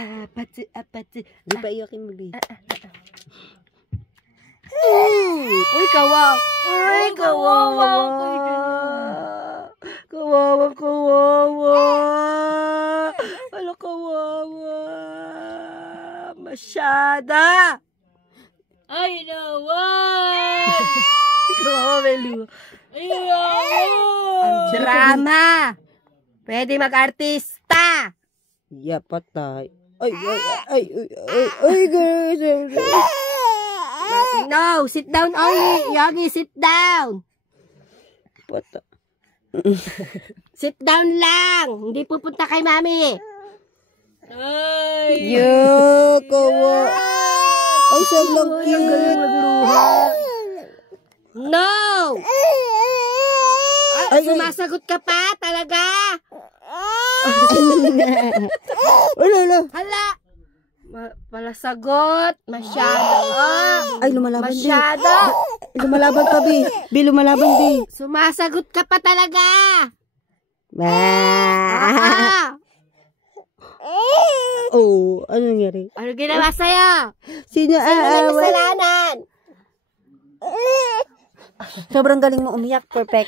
Apatsi. Di pa iyakin mo, Bi. Uy, kawawa. Uy, kawawa. Kawawa. Wala kawawa. Masyada. Ay, nawan! Kawawa, Melu. Ay, nawan! Ang drama. Pwede mag-artista. Yeah, patay. Ay, guys. No, sit down only. Yogi, sit down. Patay. Sit down lang. Hindi pupunta kay mami. Ay! Yeah, kawa. Ay, sobrang cute. No! Ay, sumasagot ka pa talaga? Wala. Hala! Pala sagot. Masyado. Ay, lumalaban, Bi. Masyado. Lumalaban ka, Bi. Bi, lumalaban, Bi. Sumasagot ka pa talaga. Oh, ano nangyari? Ano ginawa sa'yo? Sino Ano kasalanan? Sobrang galing mo umiyak. Perfect.